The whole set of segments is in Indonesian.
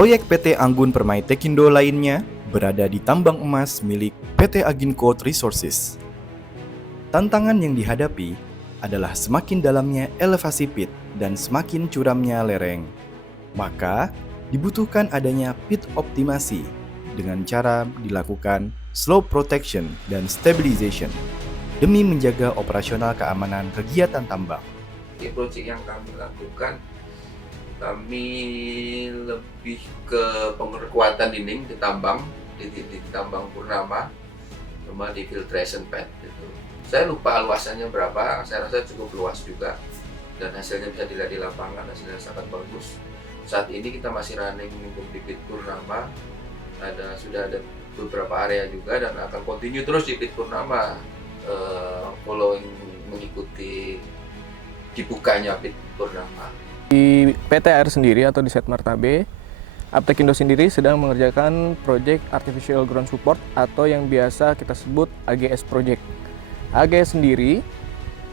Proyek PT Anggun Permai Tekindo lainnya berada di tambang emas milik PT Aginco Resources. Tantangan yang dihadapi adalah semakin dalamnya elevasi pit dan semakin curamnya lereng. Maka, dibutuhkan adanya pit optimasi dengan cara dilakukan slope protection dan stabilization demi menjaga operasional keamanan kegiatan tambang. Di proyek yang kami lakukan, kami lebih ke penguatan dinding di tambang, di tambang Purnama, sama di filtration pad gitu. Saya lupa luasannya berapa, saya rasa cukup luas juga, dan hasilnya bisa dilihat di lapangan, hasilnya sangat bagus. Saat ini kita masih running untuk di pit Purnama, sudah ada beberapa area juga, dan akan continue terus di pit Purnama, following mengikuti dibukanya pit Purnama. Di PT AR sendiri atau di Setmar Tabe, Aptekindo sendiri sedang mengerjakan Project Artificial Ground Support atau yang biasa kita sebut AGS Project. AGS sendiri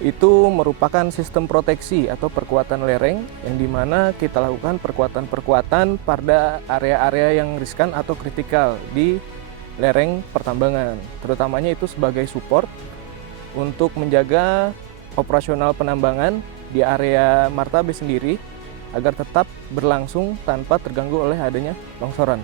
itu merupakan sistem proteksi atau perkuatan lereng yang dimana kita lakukan perkuatan-perkuatan pada area-area yang riskan atau kritikal di lereng pertambangan. Terutamanya itu sebagai support untuk menjaga operasional penambangan di area Martabe sendiri agar tetap berlangsung tanpa terganggu oleh adanya longsoran.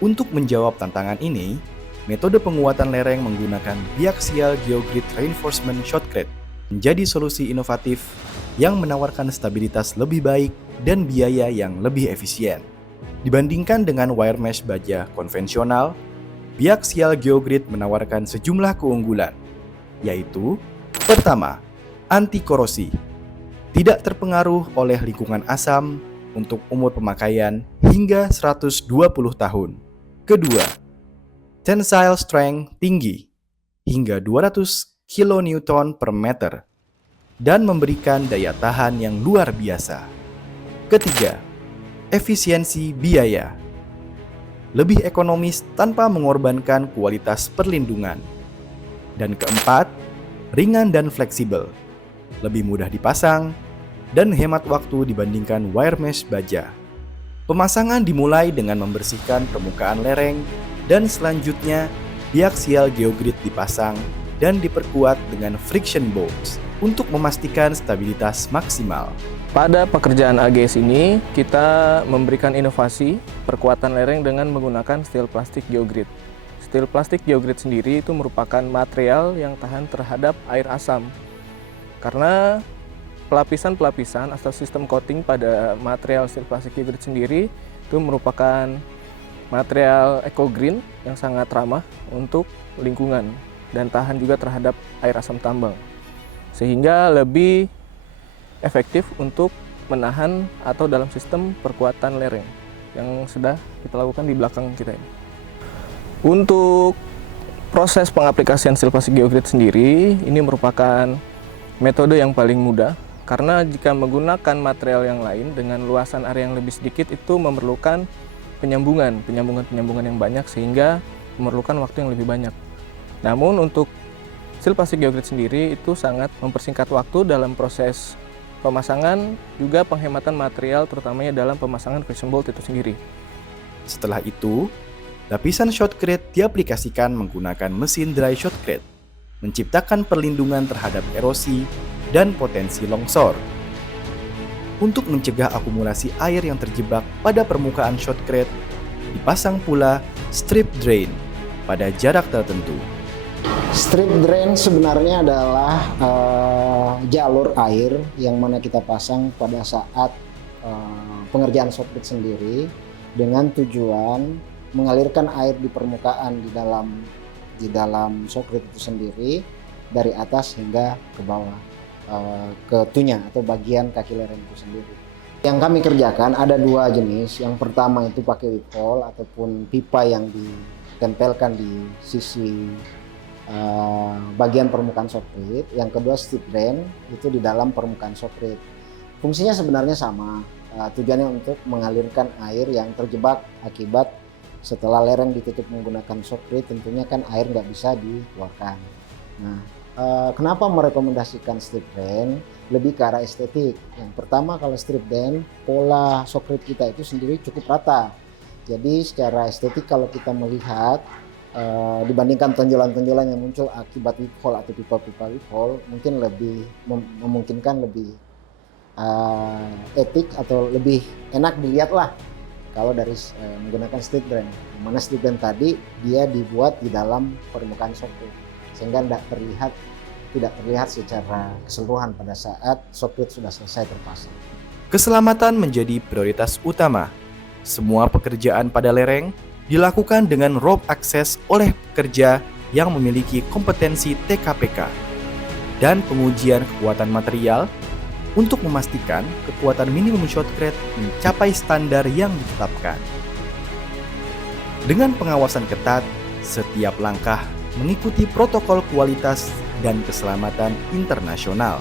Untuk menjawab tantangan ini, metode penguatan lereng menggunakan Biaxial Geogrid Reinforcement Shotcrete menjadi solusi inovatif yang menawarkan stabilitas lebih baik dan biaya yang lebih efisien. Dibandingkan dengan wire mesh baja konvensional, Biaxial Geogrid menawarkan sejumlah keunggulan, yaitu: pertama, anti korosi. Tidak terpengaruh oleh lingkungan asam untuk umur pemakaian hingga 120 tahun. Kedua, tensile strength tinggi hingga 200 kN per meter dan memberikan daya tahan yang luar biasa. Ketiga, efisiensi biaya. Lebih ekonomis tanpa mengorbankan kualitas perlindungan. Dan keempat, ringan dan fleksibel. Lebih mudah dipasang, dan hemat waktu dibandingkan wire mesh baja. Pemasangan dimulai dengan membersihkan permukaan lereng, dan selanjutnya Biaxial Geogrid dipasang dan diperkuat dengan friction bolts untuk memastikan stabilitas maksimal. Pada pekerjaan AGS ini, kita memberikan inovasi perkuatan lereng dengan menggunakan steel plastik geogrid. Steel plastik geogrid sendiri itu merupakan material yang tahan terhadap air asam. Karena pelapisan-pelapisan atau sistem coating pada material steel plastik geogrid sendiri itu merupakan material eco green yang sangat ramah untuk lingkungan dan tahan juga terhadap air asam tambang, sehingga lebih efektif untuk menahan atau dalam sistem perkuatan lereng yang sudah kita lakukan di belakang kita ini. Untuk proses pengaplikasian steel plastik geogrid sendiri ini merupakan metode yang paling mudah, karena jika menggunakan material yang lain dengan luasan area yang lebih sedikit itu memerlukan penyambungan yang banyak sehingga memerlukan waktu yang lebih banyak. Namun untuk steel plastik geogrid sendiri itu sangat mempersingkat waktu dalam proses pemasangan, juga penghematan material terutamanya dalam pemasangan friction bolt itu sendiri. Setelah itu, lapisan shotcrete diaplikasikan menggunakan mesin dry shotcrete, menciptakan perlindungan terhadap erosi dan potensi longsor. Untuk mencegah akumulasi air yang terjebak pada permukaan shotcrete, dipasang pula strip drain pada jarak tertentu. Strip drain sebenarnya adalah jalur air yang mana kita pasang pada saat pengerjaan shotcrete sendiri dengan tujuan mengalirkan air di permukaan di dalam shotcrete itu sendiri dari atas hingga ke bawah ke tunya atau bagian kaki lereng itu sendiri. Yang kami kerjakan ada dua jenis. Yang pertama itu pakai weep hole ataupun pipa yang ditempelkan di sisi bagian permukaan shotcrete. Yang kedua strip drain itu di dalam permukaan shotcrete. Fungsinya sebenarnya sama. Tujuannya untuk mengalirkan air yang terjebak akibat setelah lereng ditutup menggunakan shotcrete, tentunya kan air nggak bisa dikeluarkan. Nah, kenapa merekomendasikan strip drain? Lebih ke arah estetik. Yang pertama, kalau strip drain, pola shotcrete kita itu sendiri cukup rata. Jadi secara estetik kalau kita melihat dibandingkan tonjolan-tonjolan yang muncul akibat weak hole atau pipa-pipa weak hole, mungkin lebih memungkinkan lebih etik atau lebih enak dilihat lah kalau dari menggunakan street drain. Mana street drain tadi dia dibuat di dalam permukaan shotcrete sehingga tidak terlihat secara keseluruhan pada saat shotcrete sudah selesai terpasang. Keselamatan menjadi prioritas utama. Semua pekerjaan pada lereng dilakukan dengan rope akses oleh pekerja yang memiliki kompetensi TKPK dan pengujian kekuatan material untuk memastikan kekuatan minimum shotcrete mencapai standar yang ditetapkan. Dengan pengawasan ketat, setiap langkah mengikuti protokol kualitas dan keselamatan internasional.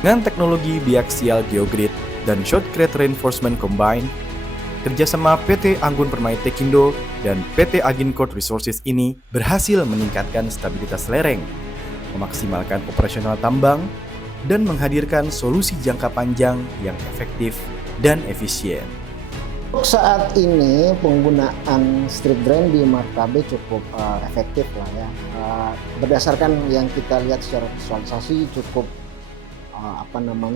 Dengan teknologi biaxial geogrid dan shotcrete reinforcement combined, kerjasama PT Anggun Permai Tekindo dan PT Agincourt Resources ini berhasil meningkatkan stabilitas lereng, memaksimalkan operasional tambang, dan menghadirkan solusi jangka panjang yang efektif dan efisien. Untuk saat ini penggunaan strip drain di Martabe cukup efektif lah ya. Berdasarkan yang kita lihat secara visualisasi cukup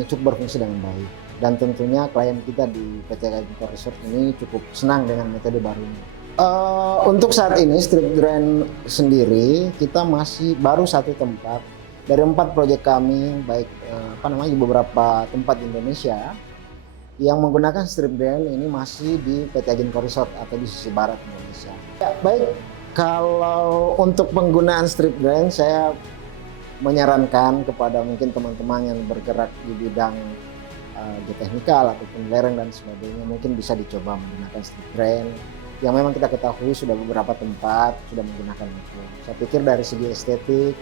cukup berfungsi dengan baik. Dan tentunya klien kita di PT Agincourt Resort ini cukup senang dengan metode baru ini. Untuk saat ini strip drain sendiri kita masih baru satu tempat dari 4 proyek kami, baik di beberapa tempat di Indonesia yang menggunakan strip drain ini masih di PT Agincourt Resort atau di sisi barat Indonesia. Ya, baik, kalau untuk penggunaan strip drain saya menyarankan kepada mungkin teman-teman yang bergerak di bidang geoteknikal ataupun lereng dan sebagainya, mungkin bisa dicoba menggunakan strip drain yang memang kita ketahui sudah beberapa tempat sudah menggunakan itu. Saya pikir dari segi estetik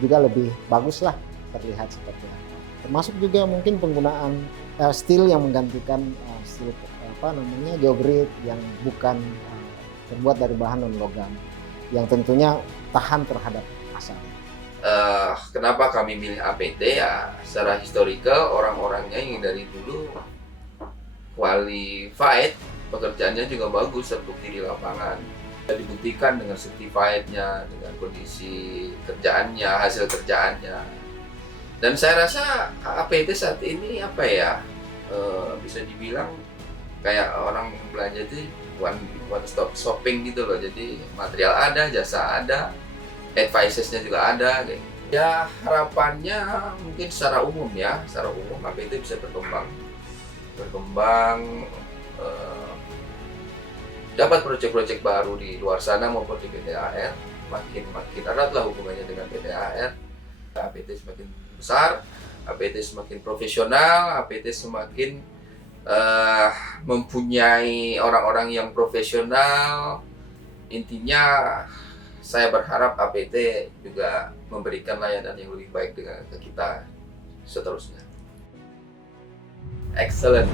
juga lebih bagus lah terlihat seperti apa. Termasuk juga mungkin penggunaan steel yang menggantikan steel geogrid yang bukan terbuat dari bahan non logam yang tentunya tahan terhadap asap. Kenapa kami milih APT ya, secara historical orang-orangnya yang dari dulu qualified, pekerjaannya juga bagus terbukti di lapangan. Dibuktikan dengan certified-nya, dengan kondisi kerjaannya, hasil kerjaannya. Dan saya rasa APT saat ini bisa dibilang kayak orang belanja itu one stop shopping gitu loh. Jadi material ada, jasa ada, advices-nya juga ada. Ya harapannya mungkin secara umum APT bisa berkembang dapat proyek-proyek baru di luar sana maupun di PT AR. Makin eratlah hubungannya dengan PT AR. APT semakin besar, APT semakin profesional, APT semakin mempunyai orang-orang yang profesional. Intinya saya berharap APT juga memberikan layanan yang lebih baik ke kita seterusnya. Excellent.